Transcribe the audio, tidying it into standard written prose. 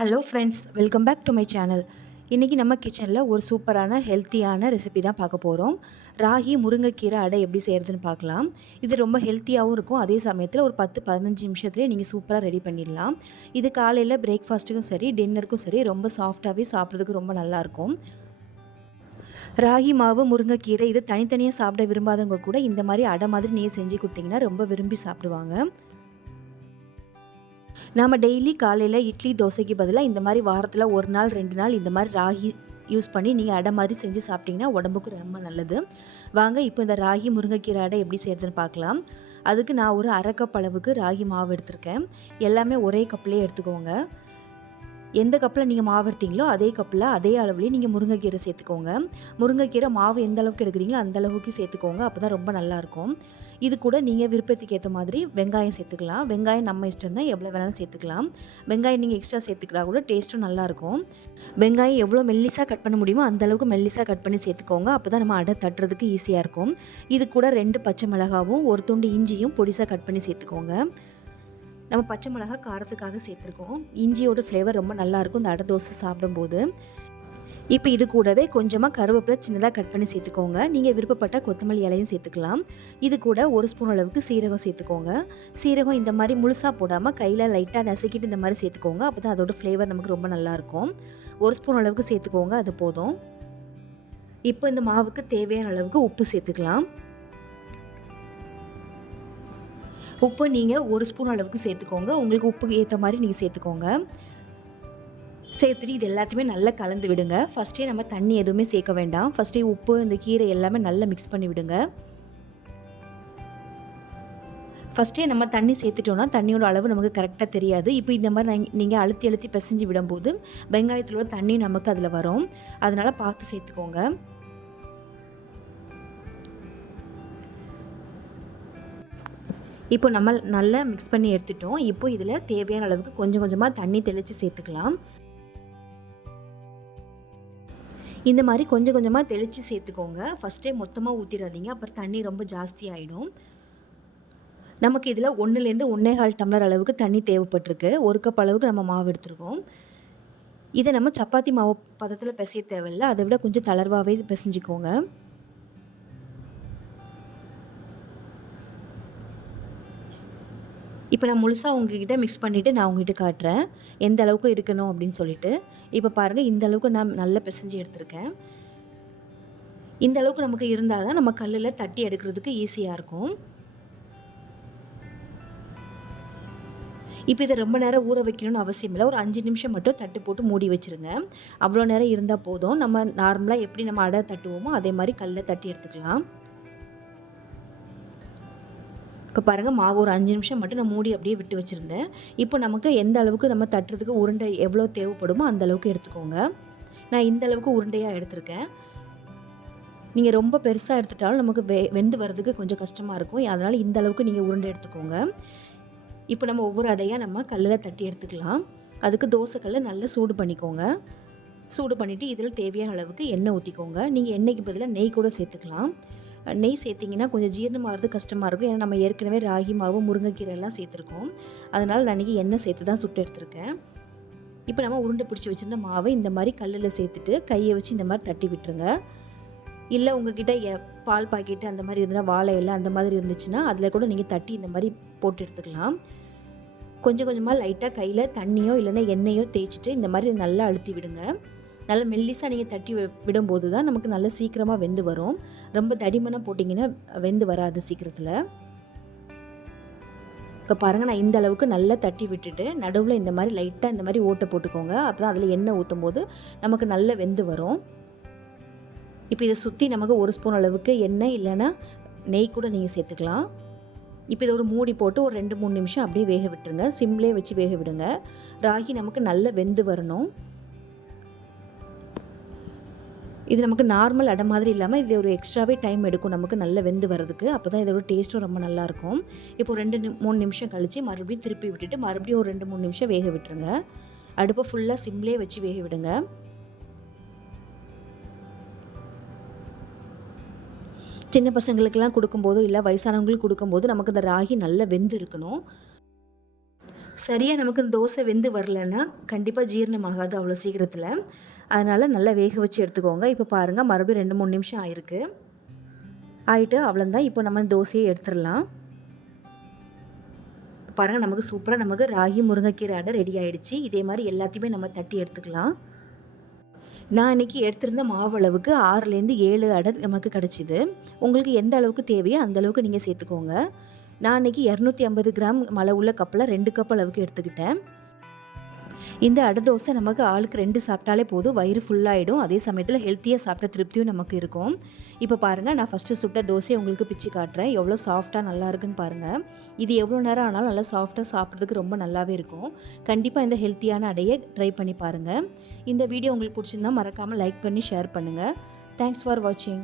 Hello friends, welcome back to my channel. இன்றைக்கி நம்ம கிச்சனில் ஒரு சூப்பரான ஹெல்த்தியான ரெசிபி தான் பார்க்க போகிறோம். ராகி முருங்கைக்கீரை அடை எப்படி செய்கிறதுன்னு பார்க்கலாம். இது ரொம்ப ஹெல்த்தியாகவும் இருக்கும். அதே சமயத்தில் ஒரு 10-15 நிமிஷத்துலேயே நீங்கள் சூப்பராக ரெடி பண்ணிடலாம். இது காலையில் பிரேக்ஃபாஸ்ட்டுக்கும் சரி, டின்னருக்கும் சரி ரொம்ப சாஃப்டாகவே சாப்பிட்றதுக்கு ரொம்ப நல்லாயிருக்கும். ராகி மாவு, முருங்கைக்கீரை இது தனித்தனியாக சாப்பிட விரும்பாதவங்க கூட இந்த மாதிரி அடை மாதிரி நீங்கள் செஞ்சு கொடுத்தீங்கன்னா ரொம்ப விரும்பி சாப்பிடுவாங்க. நாம் டெய்லி காலையில் இட்லி தோசைக்கு பதிலாக இந்த மாதிரி வாரத்தில் 1 நாள் 2 நாள் இந்த மாதிரி ராகி யூஸ் பண்ணி நீங்கள் அடை மாதிரி செஞ்சு சாப்பிட்டிங்கன்னா உடம்புக்கு ரொம்ப நல்லது. வாங்க இப்போ இந்த ராகி முருங்கைக்கீரை அடை எப்படி செய்கிறதுன்னு பார்க்கலாம். அதுக்கு நான் ஒரு 1/2 கப் அளவுக்கு ராகி மாவு எடுத்திருக்கேன். எல்லாமே ஒரே கப்லேயே எடுத்துக்கோங்க. எந்த கப்பில் நீங்கள் மாவு எடுத்தீங்களோ அதே கப்பில் அதே அளவுலேயே நீங்கள் முருங்கைக்கீரை சேர்த்துக்கோங்க. முருங்கைக்கீரை மாவு எந்த அளவுக்கு எடுக்கிறீங்களோ அந்த அளவுக்கு சேர்த்துக்கோங்க. அப்போ தான் ரொம்ப நல்லாயிருக்கும். இது கூட நீங்கள் விருப்பத்துக்கு ஏற்ற மாதிரி வெங்காயம் சேர்த்துக்கலாம். வெங்காயம் நம்ம இஷ்டம் தான், எவ்வளோ வேணாலும் சேர்த்துக்கலாம். வெங்காயம் நீங்கள் எக்ஸ்ட்ரா சேர்த்துக்கிட்டா கூட டேஸ்ட்டும் நல்லாயிருக்கும். வெங்காயம் எவ்வளோ மெல்லிஸாக கட் பண்ண முடியுமோ அந்தளவுக்கு மெல்லிஸாக கட் பண்ணி சேர்த்துக்கோங்க. அப்போ தான் நம்ம அடை தட்டுறதுக்கு ஈஸியாக இருக்கும். இது கூட 2 பச்சை மிளகாவும் 1 துண்டு இஞ்சியும் பொடிசாக கட் பண்ணி சேர்த்துக்கோங்க. நம்ம பச்சை மிளகா காரத்துக்காக சேர்த்துருக்கோம். இஞ்சியோட ஃப்ளேவர் ரொம்ப நல்லாயிருக்கும் இந்த அடை தோசை சாப்பிடும்போது. இப்போ இது கூடவே கொஞ்சமாக கருவேப்பிலை சின்னதாக கட் பண்ணி சேர்த்துக்கோங்க. நீங்கள் விருப்பப்பட்ட கொத்தமல்லி இலையும் சேர்த்துக்கலாம். இது கூட 1 ஸ்பூன் அளவுக்கு சீரகம் சேர்த்துக்கோங்க. சீரகம் இந்த மாதிரி முழுசாக போடாமல் கையில் லைட்டாக நசுக்கிட்டு இந்த மாதிரி சேர்த்துக்கோங்க. அப்போ தான் அதோட ஃப்ளேவர் நமக்கு ரொம்ப நல்லாயிருக்கும். 1 ஸ்பூன் அளவுக்கு சேர்த்துக்கோங்க, அது போதும். இப்போ இந்த மாவுக்கு தேவையான அளவுக்கு உப்பு சேர்த்துக்கலாம். உப்பு நீங்கள் 1 ஸ்பூன் அளவுக்கு சேர்த்துக்கோங்க. உங்களுக்கு உப்புக்கு ஏற்ற மாதிரி நீங்கள் சேர்த்துக்கோங்க. சேர்த்துட்டு இது எல்லாத்தையுமே நல்லா கலந்து விடுங்க. ஃபஸ்ட்டே நம்ம தண்ணி எதுவுமே சேர்க்க வேண்டாம். ஃபஸ்ட்டே உப்பு இந்த கீரை எல்லாமே நல்லா மிக்ஸ் பண்ணி விடுங்க. ஃபஸ்ட்டே நம்ம தண்ணி சேர்த்துட்டோன்னா தண்ணியோட அளவு நமக்கு கரெக்டாக தெரியாது. இப்போ இந்த மாதிரி நீங்கள் அழுத்தி அழுத்தி பிசைஞ்சு விடும்போது வெங்காயத்தோட தண்ணி நமக்கு அதில் வரும். அதனால் பார்த்து சேர்த்துக்கோங்க. இப்போ நம்ம நல்லா மிக்ஸ் பண்ணி எடுத்துட்டோம். இப்போ இதில் தேவையான அளவுக்கு கொஞ்சம் கொஞ்சமாக தண்ணி தெளித்து சேர்த்துக்கலாம். இந்த மாதிரி கொஞ்சம் கொஞ்சமாக தெளித்து சேர்த்துக்கோங்க. ஃபஸ்ட்டே மொத்தமாக ஊற்றிடாதீங்க, அப்புறம் தண்ணி ரொம்ப ஜாஸ்தி ஆகிடும். நமக்கு இதில் 1லேருந்து 1.25 டம்ளர் அளவுக்கு தண்ணி தேவைப்பட்டிருக்கு. 1 கப் அளவுக்கு நம்ம மாவு எடுத்துருக்கோம். இதை நம்ம சப்பாத்தி மாவு பதத்தில் பிசைய தேவையில்லை, அதை விட கொஞ்சம் தளர்வாகவே பிசைஞ்சிக்கோங்க. இப்போ நான் முழுசாக உங்ககிட்ட மிக்ஸ் பண்ணிவிட்டு நான் உங்ககிட்ட காட்டுறேன் எந்த அளவுக்கு இருக்கணும் அப்படின்னு சொல்லிட்டு. இப்போ பாருங்கள், இந்த அளவுக்கு நான் நல்லா பிசைஞ்சு எடுத்திருக்கேன். இந்த அளவுக்கு நமக்கு இருந்தால் தான் நம்ம கல்லில் தட்டி எடுக்கிறதுக்கு ஈஸியாக இருக்கும். இப்போ இதை ரொம்ப நேரம் ஊற வைக்கணும்னு அவசியம் இல்லை. ஒரு 5 நிமிஷம் மட்டும் தட்டு போட்டு மூடி வச்சுருங்க. அவ்வளோ நேரம் இருந்தால் போதும். நம்ம நார்மலாக எப்படி நம்ம அடை தட்டுவோமோ அதே மாதிரி கல்லில் தட்டி எடுத்துக்கலாம். இப்போ பாருங்கள், மாவு ஒரு 5 நிமிஷம் மட்டும் நான் மூடி அப்படியே விட்டு வச்சுருந்தேன். இப்போ நமக்கு எந்த அளவுக்கு நம்ம தட்டுறதுக்கு உருண்டை எவ்வளோ தேவைப்படுமோ அந்த அளவுக்கு எடுத்துக்கோங்க. நான் இந்த அளவுக்கு உருண்டையாக எடுத்திருக்கேன். நீங்கள் ரொம்ப பெருசாக எடுத்துட்டாலும் நமக்கு வெந்து வர்றதுக்கு கொஞ்சம் கஷ்டமாக இருக்கும். அதனால் இந்த அளவுக்கு நீங்கள் உருண்டை எடுத்துக்கோங்க. இப்போ நம்ம ஒவ்வொரு அடையாக நம்ம கல்லில் தட்டி எடுத்துக்கலாம். அதுக்கு தோசைக்கல்லை நல்லா சூடு பண்ணிக்கோங்க. சூடு பண்ணிவிட்டு இதில் தேவையான அளவுக்கு எண்ணெய் ஊற்றிக்கோங்க. நீங்கள் எண்ணெய்க்கு பதிலாக நெய் கூட சேர்த்துக்கலாம். நெய் சேர்த்திங்கன்னா கொஞ்சம் ஜீரணமாகிறது கஷ்டமாக இருக்கும். ஏன்னா நம்ம ஏற்கனவே ராகி மாவு, முருங்கைக்கீரை எல்லாம் சேர்த்துருக்கோம். அதனால் நான் இன்றைக்கி எண்ணெய் சேர்த்து தான் சுட்டு எடுத்துருக்கேன். இப்போ நம்ம உருண்டை பிடிச்சி வச்சுருந்த மாவை இந்த மாதிரி கல்லில் சேர்த்துட்டு கையை வச்சு இந்த மாதிரி தட்டி விட்டுருங்க. இல்லை உங்ககிட்ட பால் பாக்கெட்டு அந்த மாதிரி இருந்தால், வாழை இலை அந்த மாதிரி இருந்துச்சுன்னா அதில் கூட நீங்கள் தட்டி இந்த மாதிரி போட்டு எடுத்துக்கலாம். கொஞ்சம் கொஞ்சமாக லைட்டாக கையில் தண்ணியோ இல்லைன்னா எண்ணெயோ தேய்ச்சிட்டு இந்த மாதிரி நல்லா அழுத்தி விடுங்க. நல்லா மெல்லிசாக நீங்கள் தட்டி விடும்போது தான் நமக்கு நல்லா சீக்கிரமாக வெந்து வரும். ரொம்ப தடிமனாக போட்டிங்கன்னா வெந்து வராது சீக்கிரத்தில். இப்போ பாருங்கள், நான் இந்த அளவுக்கு நல்லா தட்டி விட்டுட்டு நடுவில் இந்த மாதிரி லைட்டாக இந்த மாதிரி ஓட்டை போட்டுக்கோங்க. அப்போ தான் அதில் எண்ணெய் ஊற்றும் போது நமக்கு நல்லா வெந்து வரும். இப்போ இதை சுற்றி நமக்கு 1 ஸ்பூன் அளவுக்கு எண்ணெய் இல்லைன்னா நெய் கூட நீங்கள் சேர்த்துக்கலாம். இப்போ இதை ஒரு மூடி போட்டு ஒரு 2-3 நிமிஷம் அப்படியே வேக விட்டுருங்க. சிம்லேயே வச்சு வேக விடுங்க. ராகி நமக்கு நல்லா வெந்து வரணும். இது நமக்கு நார்மல் அடை மாதிரி இல்லாமல் இது ஒரு எக்ஸ்ட்ராவே டைம் எடுக்கும் நமக்கு நல்லா வெந்து வரதுக்கு. அப்போ தான் இதோட டேஸ்ட்டும் ரொம்ப நல்லாயிருக்கும். இப்போ 2-3 நிமிஷம் கழித்து மறுபடியும் திருப்பி விட்டுட்டு மறுபடியும் ஒரு 2-3 நிமிஷம் வேக விட்டுருங்க. அடுப்பை ஃபுல்லாக சிம்லேயே வச்சு வேக விடுங்க. சின்ன பசங்களுக்கெல்லாம் கொடுக்கும்போது இல்லை வயசானவங்களுக்கு கொடுக்கும்போது நமக்கு இந்த ராகி நல்லா வெந்து இருக்கணும். சரியா நமக்கு இந்த தோசை வெந்து வரலன்னா, கண்டிப்பா ஜீரணமாகாது அவ்வளோ சீக்கிரத்தில. அதனால நல்லா வேக வச்சு எடுத்துக்கோங்க. இப்போ பாருங்க மறுபடியும் 2, 3 நிமிஷம் ஆயிருக்கு. ஆயிட்டு அவ்வளோதான். இப்போ நம்ம தோசையை எடுத்துறலாம். பாருங்க நமக்கு சூப்பரா நமக்கு ராகி முருங்கைக்கீரை அடை ரெடி ஆயிடுச்சு. இதே மாரி எல்லாத்தையுமே நம்ம தட்டி எடுத்துக்கலாம். நான் அன்னைக்கு எடுத்திருந்த மாவு அளவுக்கு 6லேருந்து 7 அடை நமக்கு கிடைச்சிது. உங்களுக்கு எந்த அளவுக்கு தேவையோ அந்த அளவுக்கு நீங்க சேர்த்துக்கோங்க. நான் அன்னைக்கு 250 கிராம் அளவுள்ள கப்பில 2 கப் அளவுக்கு எடுத்துக்கிட்டேன். இந்த அடை தோசை நமக்கு ஆளுக்கு 2 சாப்பிட்டாலே போதும். வயிறு ஃபுல்லாயிடும். அதே சமயத்தில ஹெல்த்தியா சாப்பிட்ட திருப்தியும் நமக்கு இருக்கும். இப்போ பாருங்க நான் ஃபர்ஸ்ட்டு சுட்ட தோசையை உங்களுக்கு பிச்சு காட்டுறேன். எவ்வளோ சாஃப்ட்டா நல்லா இருக்குன்னு பாருங்க. இது எவ்வளோ நேரம் ஆனாலும் நல்லா சாஃப்ட்டா சாப்பிட்றதுக்கு ரொம்ப நல்லாவே இருக்கும். கண்டிப்பா இந்த ஹெல்த்தியான அடையை ட்ரை பண்ணி பாருங்க. இந்த வீடியோ உங்களுக்கு பிடிச்சிருந்தா மறக்காம லைக் பண்ணி ஷேர் பண்ணுங்க. தேங்க்ஸ் ஃபார் வாட்சிங்.